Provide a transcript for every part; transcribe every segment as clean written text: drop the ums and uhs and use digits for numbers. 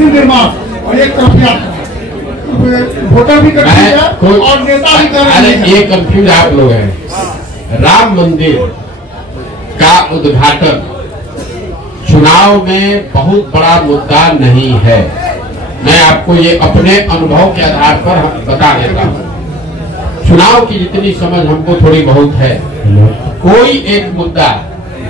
मंदिर निर्माण और एक तरफ वोटर भी कर और नेता भी कर। अरे ये कंफ्यूज आप लोग हैं। राम मंदिर का उद्घाटन चुनाव में बहुत बड़ा मुद्दा नहीं है। मैं आपको ये अपने अनुभव के आधार पर बता देता हूँ। चुनाव की जितनी समझ हमको थोड़ी बहुत है, कोई एक मुद्दा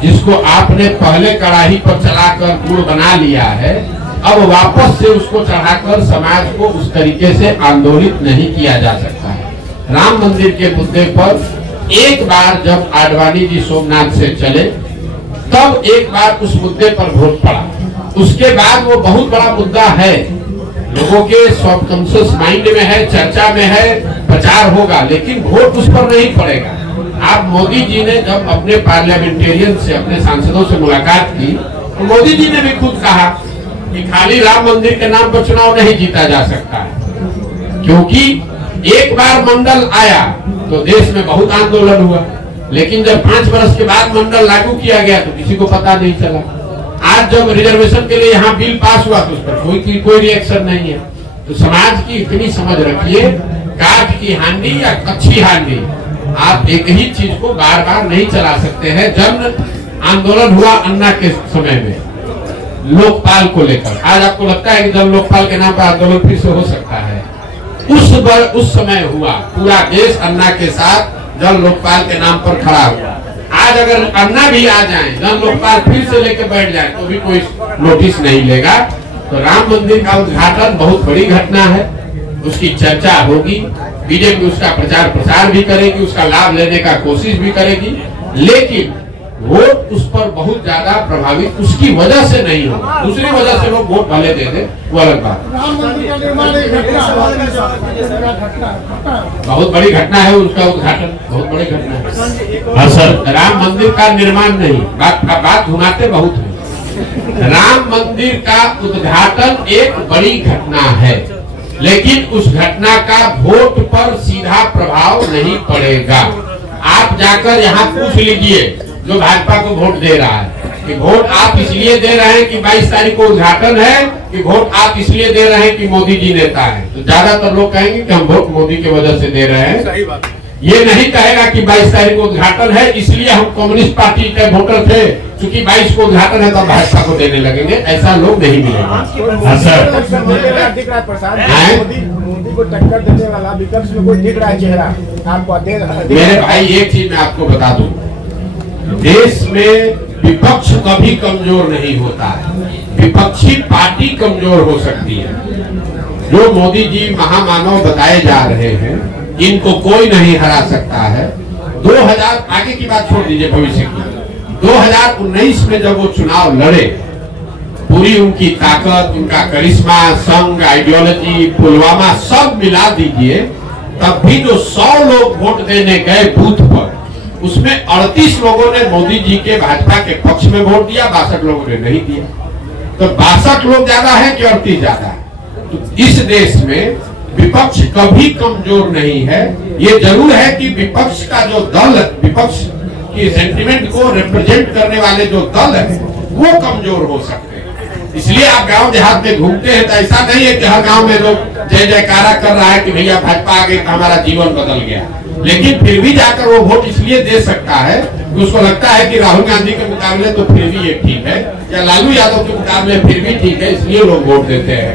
जिसको आपने पहले कड़ाही पर चलाकर गुड़ बना लिया है, अब वापस से उसको चढ़ाकर समाज को उस तरीके से आंदोलित नहीं किया जा सकता है। राम मंदिर के मुद्दे पर एक बार जब आडवाणी जी सोमनाथ से चले, तब एक बार उस मुद्दे पर वोट पड़ा। उसके बाद वो बहुत बड़ा मुद्दा है, लोगों के सबकॉन्शियस माइंड में है, चर्चा में है, प्रचार होगा, लेकिन वोट उस पर नहीं पड़ेगा। आप मोदी जी ने जब अपने पार्लियामेंटेरियन से, अपने सांसदों से मुलाकात की, तो मोदी जी ने भी खुद कहा कि खाली राम मंदिर के नाम पर चुनाव नहीं जीता जा सकता है, क्योंकि एक बार मंडल आया तो देश में बहुत आंदोलन हुआ, लेकिन जब 5 वर्ष के बाद मंडल लागू किया गया तो किसी को पता नहीं चला। आज जब रिजर्वेशन के लिए यहाँ बिल पास हुआ तो उस पर कोई रिएक्शन नहीं है। तो समाज की इतनी समझ रखिए, काठ की हांडी या कच्ची हांडी, आप एक ही चीज को बार बार नहीं चला सकते हैं। जन आंदोलन हुआ अन्ना के समय में लोकपाल को लेकर, आज आपको लगता है कि जब लोकपाल के नाम पर आंदोलन फिर से हो सकता है? उस समय हुआ, पूरा देश अन्ना के साथ जन लोकपाल के नाम पर खड़ा हुआ। आज अगर अन्ना भी आ जाए, जन लोकपाल फिर से लेकर बैठ जाए तो भी कोई नोटिस नहीं लेगा। तो राम मंदिर का उद्घाटन बहुत बड़ी घटना है, उसकी चर्चा होगी, बीजेपी उसका प्रचार प्रसार भी करेगी, उसका लाभ लेने का कोशिश भी करेगी, लेकिन वोट उस पर बहुत ज्यादा प्रभावित उसकी वजह से नहीं होगा। दूसरी वजह से लोग वोट भले दे दे, वो अलग बात। राम मंदिर का निर्माण बहुत बड़ी घटना है, उसका उद्घाटन बहुत बड़ी घटना है। हाँ सर, राम मंदिर का निर्माण नहीं, बात घुमाते बहुत है। राम मंदिर का उद्घाटन एक बड़ी घटना है, लेकिन उस घटना का वोट पर सीधा प्रभाव नहीं पड़ेगा। आप जाकर यहाँ पूछ लीजिए जो भाजपा को वोट दे रहा है कि वोट आप इसलिए दे रहे हैं कि 22 तारीख को उद्घाटन है, कि वोट आप इसलिए दे रहे हैं कि मोदी जी नेता है। तो ज्यादातर लोग कहेंगे कि हम वोट मोदी की वजह से दे रहे हैं। सही बात। ये नहीं कहेगा कि 22 तारीख को उद्घाटन है इसलिए हम कम्युनिस्ट पार्टी के वोटर थे, क्योंकि 22 को उद्घाटन है तो भाजपा को देने लगेंगे। ऐसा लोग नहीं मिलेगा। मोदी को टक्कर देने वाला विपक्ष में कोई दिख रहा है चेहरा आपको? मेरे भाई एक चीज मैं आपको बता दूं, देश में विपक्ष कभी कमजोर नहीं होता है, विपक्षी पार्टी कमजोर हो सकती है। जो मोदी जी महामानव बताए जा रहे हैं, इनको कोई नहीं हरा सकता है। 2000 आगे की बात छोड़ दीजिए, भविष्य की 2019 में जब वो चुनाव लड़े, पूरी उनकी ताकत, उनका करिश्मा, संघ, आइडियोलॉजी, पुलवामा सब मिला दीजिए, तब भी जो 100 लोग वोट देने गए बूथ पर, उसमें 38 लोगों ने मोदी जी के भाजपा के पक्ष में वोट दिया, 62 लोगों ने नहीं दिया। तो 62 लोग ज्यादा है कि 38 ज्यादा है? तो इस देश में विपक्ष कभी कमजोर नहीं है। ये जरूर है कि विपक्ष का जो दल, विपक्ष की सेंटिमेंट को रिप्रेजेंट करने वाले जो दल है वो कमजोर हो सकते हैं। इसलिए आप गांव देहात में घूमते हैं तो ऐसा नहीं है कि हर गांव में लोग जय जयकारा कर रहा है कि भैया भाजपा आ गई तो हमारा जीवन बदल गया, लेकिन फिर भी जाकर वो वोट इसलिए दे सकता है कि उसको लगता है कि राहुल गांधी के मुकाबले तो फिर भी ये ठीक है, या लालू यादव के मुकाबले फिर भी ठीक है, इसलिए लोग वोट देते हैं।